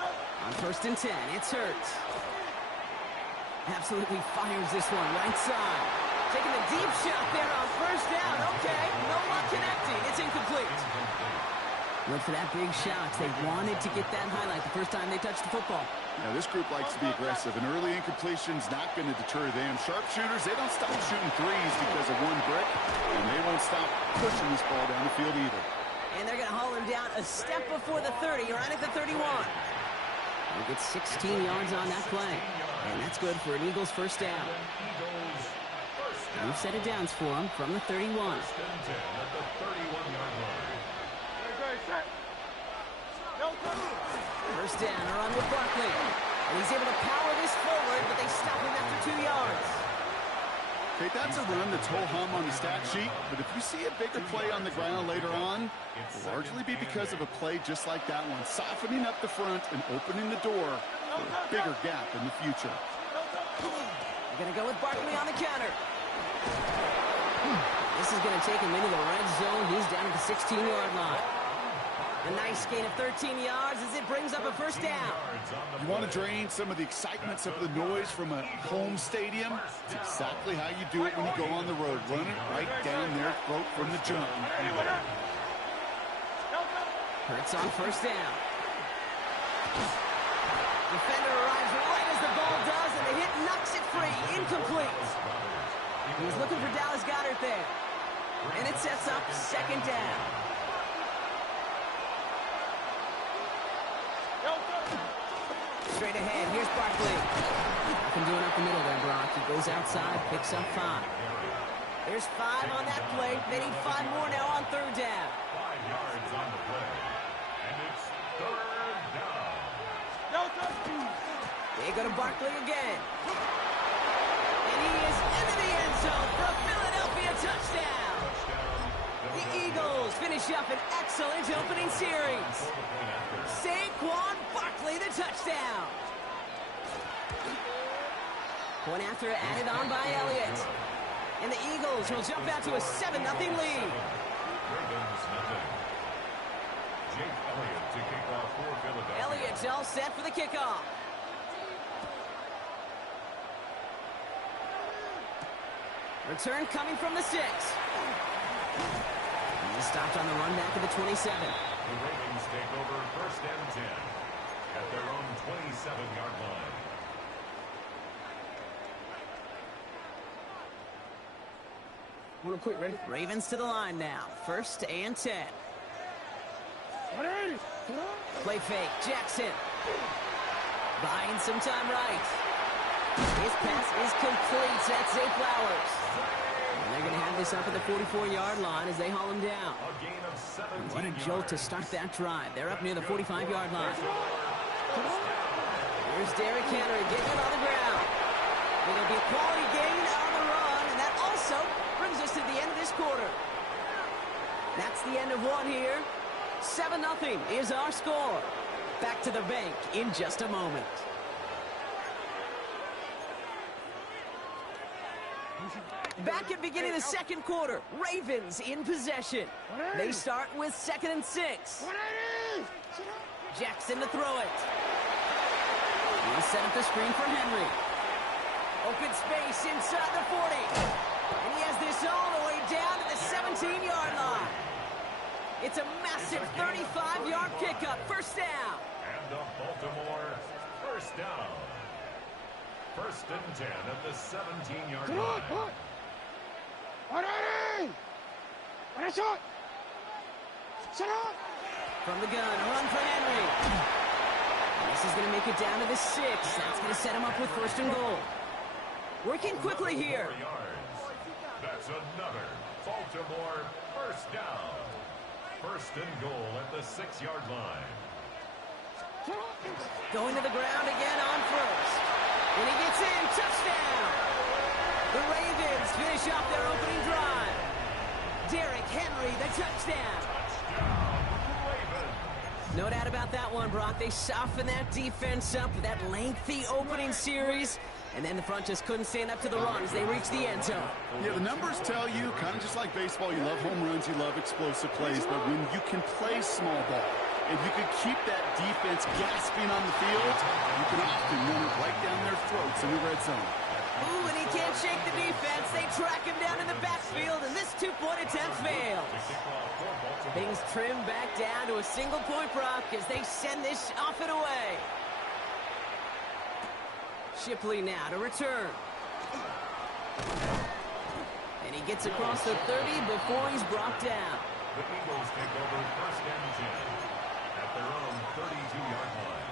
On 1st and 10, it's Hurts. Absolutely fires this one right side. Taking a deep shot there on 1st down. Okay, no luck connecting. It's incomplete. Went for that big shot. They wanted to get that highlight the first time they touched the football. Now, this group likes to be aggressive. An early incompletion's not going to deter them. Sharpshooters, they don't stop shooting threes because of one brick, and they won't stop pushing this ball down the field either. And they're going to haul him down a step before the 30, right at the 31. He'll get 16 yards on that play. And that's good for an Eagles first down. New set of downs for him from the 31. First down, a run with Barkley. And he's able to power this forward, but they stop him after 2 yards. Okay, that's a run that's ho-hum on the stat sheet, but if you see a bigger play on the ground later on, it'll largely be because of a play just like that one, softening up the front and opening the door for a bigger gap in the future. They're going to go with Barkley on the counter. This is going to take him into the red zone. He's down at the 16-yard line. A nice gain of 13 yards as it brings up a first down. You want to drain some of the excitement, some of the noise from a home stadium? It's exactly how you do it when you go on the road. Run it right down their throat from the jump. Hurts on first down. Defender arrives right as the ball does, and the hit knocks it free. Incomplete. He was looking for Dallas Goedert there. And it sets up 2nd down. Straight ahead, here's Barkley. Nothing doing up the middle there, Brock. He goes outside, picks up 5. There's 5 on that play. They need 5 more now on 3rd down. 5 yards on the play. And it's 3rd down. They go to Barkley again. And he is into the end zone for a Philadelphia touchdown. The Eagles finish up an excellent opening series. Saquon Barkley, the touchdown. Point after added on by Elliott. And the Eagles will jump out to a 7-0 lead. Elliott's all set for the kickoff. Return coming from the 6. He's stopped on the run back of the 27. The Ravens take over 1st and 10 at their own 27-yard line. Real quick, ready? Ravens to the line now. 1st and 10. Play fake. Jackson. Buying some time right. His pass is complete. That's Zay Flowers. And they're going to have this up at the 44-yard line as they haul him down. What a jolt to start that drive. They're up near the 45-yard line. Here's Derrick Henry getting it on the ground. It'll be a quality gain on the run, and that also brings us to the end of this quarter. That's the end of one here. 7-0 is our score. Back to the bank in just a moment. Back at beginning of the 2nd quarter, Ravens in possession. They start with 2nd and 6. Jackson to throw it. He'll set up the screen for Henry. Open space inside the 40. And he has this all the way down to the 17-yard line. It's a massive 35-yard pickup. First down. And the Baltimore first down. 1st and 10 at the 17-yard line. From the gun, a run for Henry. This is going to make it down to the 6. That's going to set him up with 1st and goal. Working quickly here. 4 yards. That's another Baltimore first down. 1st and goal at the 6-yard line. Going to the ground again on 1st. When he gets in, touchdown! The Ravens finish off their opening drive. Derrick Henry, the touchdown. No doubt about that one, Brock. They softened that defense up with that lengthy opening series, and then the front just couldn't stand up to the run as they reached the end zone. Yeah, the numbers tell you, kind of just like baseball, you love home runs, you love explosive plays, but when you can play small ball, and you can keep that defense gasping on the field, you can often run it right down their throats in the red zone. Ooh, and he can't shake the defense. They track him down in the backfield, and this two-point attempt fails. Things trim back down to a single-point Brock as they send this off and away. Shipley now to return. And he gets across the 30 before he's brought down. The Eagles take over first and 10 at their own 32-yard line.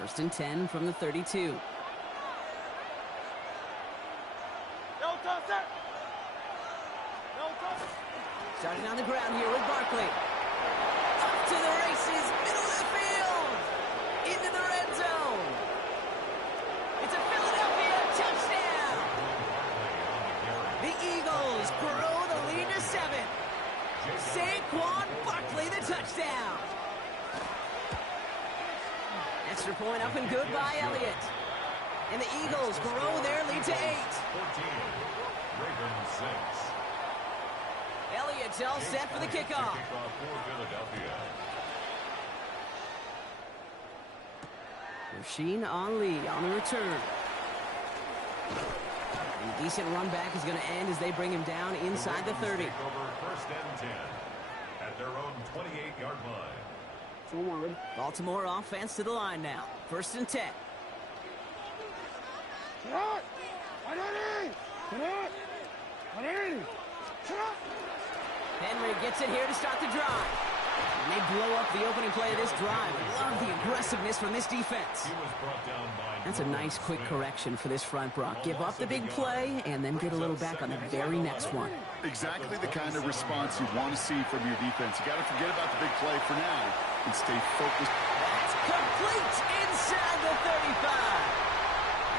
First and 10 from the 32. Starting on the ground here with Barkley. Up to the races, middle of the field. Into the red zone. It's a Philadelphia touchdown. The Eagles grow the lead to 7. Saquon Barkley the touchdown. Extra point up and good by Elliott. And the Eagles grow their lead to 8. 14. Ravens 6. Elliott's all set for the kickoff. Rasheen Ali on the return. And a decent run back is going to end as they bring him down inside the 30. Take over first and 10 at their own 28-yard line. Baltimore offense to the line now. First and 10. Henry gets it here to start the drive. And they blow up the opening play of this drive. Love the aggressiveness from this defense. That's a nice quick correction for this front, Brock. Give up the big play and then get a little back on the very next one. Exactly the kind of response you want to see from your defense. You got to forget about the big play for now and stay focused. That's complete inside the 35.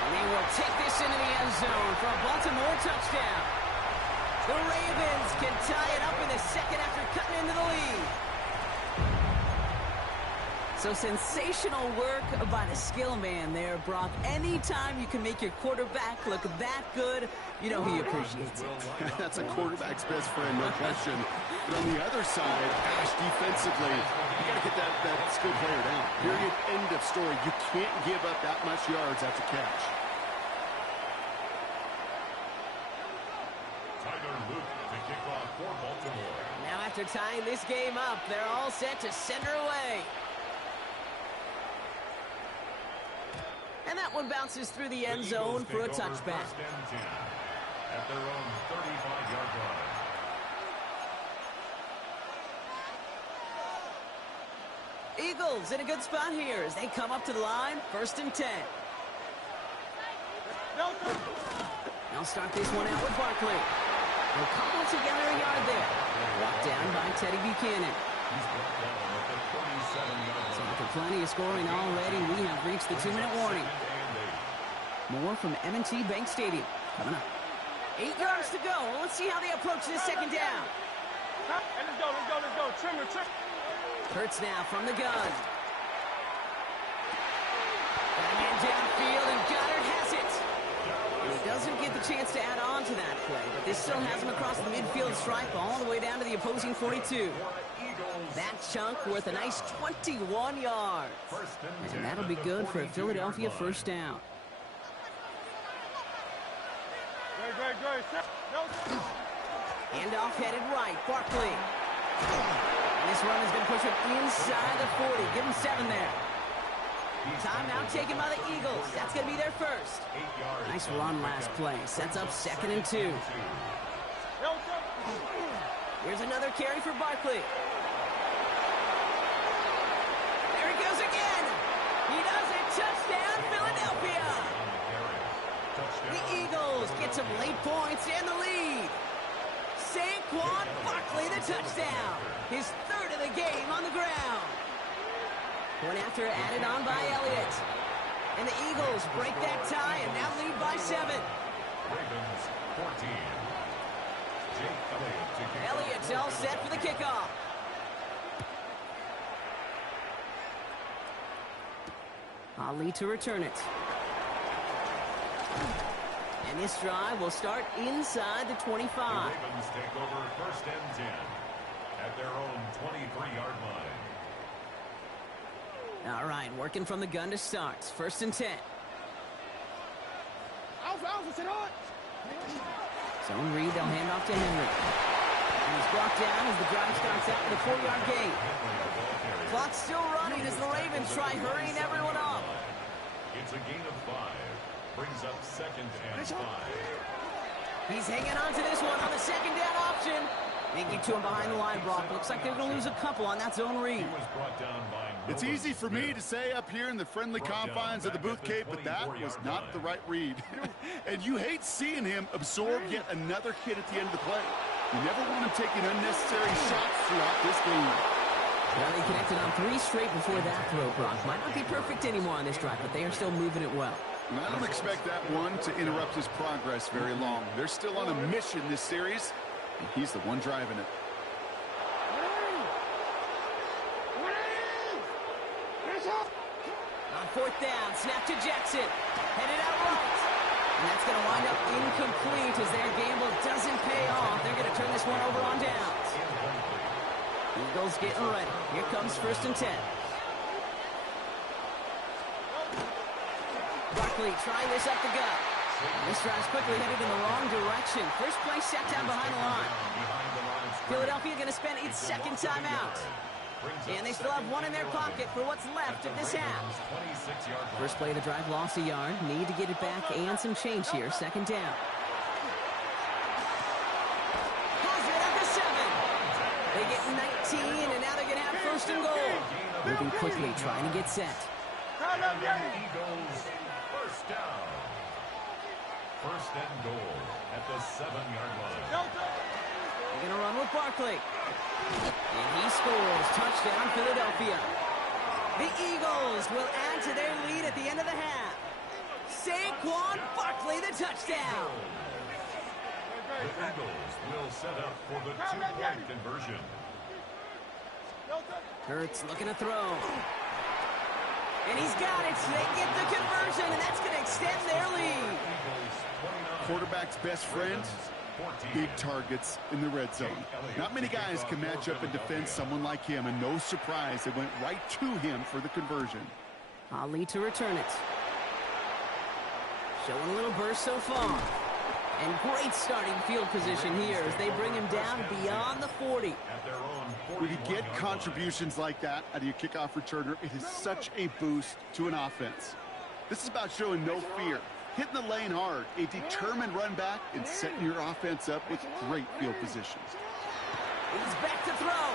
And they will take this into the end zone for a Baltimore touchdown. The Ravens can tie it up in the second after cutting into the lead. So sensational work by the skill man there, Brock. Anytime you can make your quarterback look that good, you know he appreciates it. That's a quarterback's best friend, no question. But on the other side, gosh, defensively, you got to get that skill player down. Period, end of story. You can't give up that much yards after catch. Now after tying this game up, they're all set to send her away. And that one bounces through the end zone for a touchback. At their own 35-yard line. Eagles in a good spot here as they come up to the line. First and 10. They'll start this one out with Barkley. They'll cobble together a yard there. Brought down by Teddy Buchanan. So after plenty of scoring already, we have reached the 2-minute warning. More from M&T Bank Stadium coming up. 8 yards to go. Let's see how they approach this second down. Let's go. Trimmer. Hurts now from the gun. Got a man downfield, and Goddard has it. And he doesn't get the chance to add on to that play, but this still has him across the midfield stripe all the way down to the opposing 42. That chunk worth a nice 21 yards. And that'll be good for a Philadelphia first down. Handoff headed right. Barkley. And this run is going to push him inside the 40. Give him 7 there. Timeout taken by the Eagles. That's going to be their first. Nice run last play. Sets up 2nd and 2. Here's another carry for Barkley. There he goes again. He does it. Touchdown, Philadelphia. The Eagles get some late points and the lead. Saquon Barkley the touchdown. His 3rd of the game on the ground. One after added on by Elliott. And the Eagles break that tie and now lead by 7. Ravens 14. Elliott's all set for the kickoff. Ali to return it. And this drive will start inside the 25. The Ravens take over 1st and 10 at their own 23-yard line. All right, working from the gun to start. 1st and 10. Zone read, they'll hand off to Henry. And he's brought down as the drive starts out with a 4-yard gain. Clock's still running as the Ravens try hurrying everyone up. It's a gain of 5. Brings up 2nd and 5. He's hanging on to this one on the 2nd down option. They get to him behind the line, Brock. Looks like they're going to lose a couple on that zone read. He was brought down by It's easy for me to say up here in the friendly confines of the booth, Cape, but that was not the right read. And you hate seeing him absorb yet another hit at the end of the play. You never want him taking unnecessary shots throughout this game. Well, they connected on 3 straight before that throw, Brock. Might not be perfect anymore on this drive, but they are still moving it well. And I don't expect that one to interrupt his progress very long. They're still on a mission this series, and he's the one driving it. On 4th down, snap to Jackson. Headed out right. And that's going to wind up incomplete as their gamble doesn't pay off. They're going to turn this one over on downs. Eagles getting ready. Here comes 1st and 10. Barkley trying this up the gut. This drive's quickly headed in the wrong direction. First play set down behind the line. Philadelphia going to spend its 2nd timeout. And they still have one in their pocket for what's left of this half. First play of the drive lost a yard. Need to get it back and some change here. 2nd down. Has it at the 7. They get 19, and now they're going to have 1st and goal. Moving quickly, trying to get set. Eagles 1st down. 1st and goal at the 7-yard line. They're going to run with Barkley. And he scores. Touchdown, Philadelphia. The Eagles will add to their lead at the end of the half. Saquon Barkley, the touchdown. The Eagles will set up for the 2-point conversion. Hurts looking to throw. And he's got it. They get the conversion, and that's going to extend their lead. Quarterback's best friend, big targets in the red zone. Not many guys can match up and defend someone like him, and no surprise, they went right to him for the conversion. Ali to return it. Showing a little burst so far. And great starting field position here as they bring him down beyond the 40. When you get contributions like that out of your kickoff returner, it is such a boost to an offense. This is about showing no fear, hitting the lane hard, a determined run back, and setting your offense up with great field position. He's back to throw.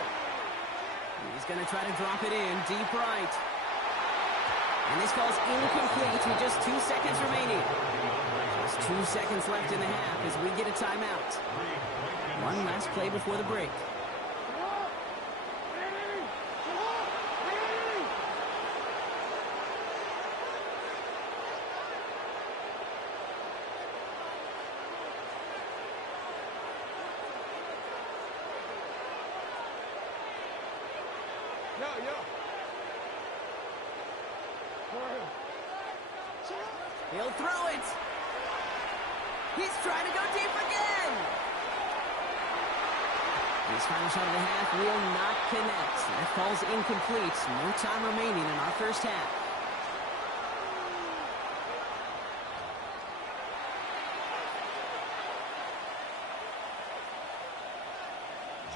He's going to try to drop it in deep right. And this ball's incomplete with just 2 seconds remaining. Just 2 seconds left in the half as we get a timeout. One last play before the break. He'll throw it. He's trying to go deep again. This final shot of the half will not connect. That ball's incomplete. No time remaining in our first half.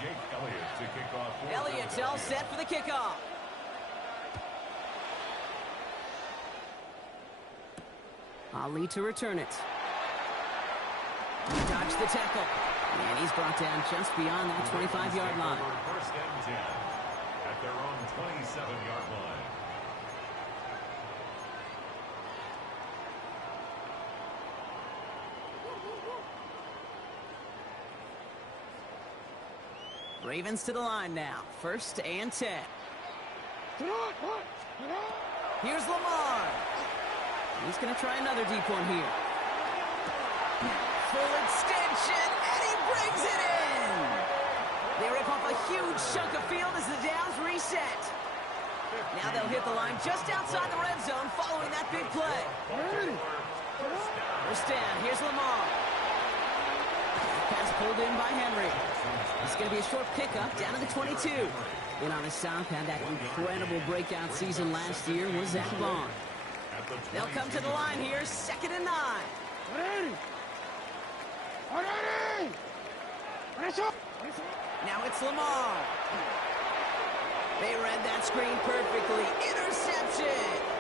Jake Elliott to kick off. Elliott's all set for the kickoff. Ali to return it. He dodged the tackle. And he's brought down just beyond that 25-yard line. First and 10 at their own 27-yard line. Ravens to the line now. 1st and 10. Here's Lamar. He's going to try another deep one here. Full extension, and he brings it in. They rip off a huge chunk of field as the downs reset. Now they'll hit the line just outside the red zone following big play. First down. Here's Lamar. Pass pulled in by Henry. It's going to be a short pickup down to the 22. In on his sound pad, that incredible breakout season last year was Zach Bond. They'll come to the line here, 2nd and 9. Now it's Lamar. They read that screen perfectly. Interception.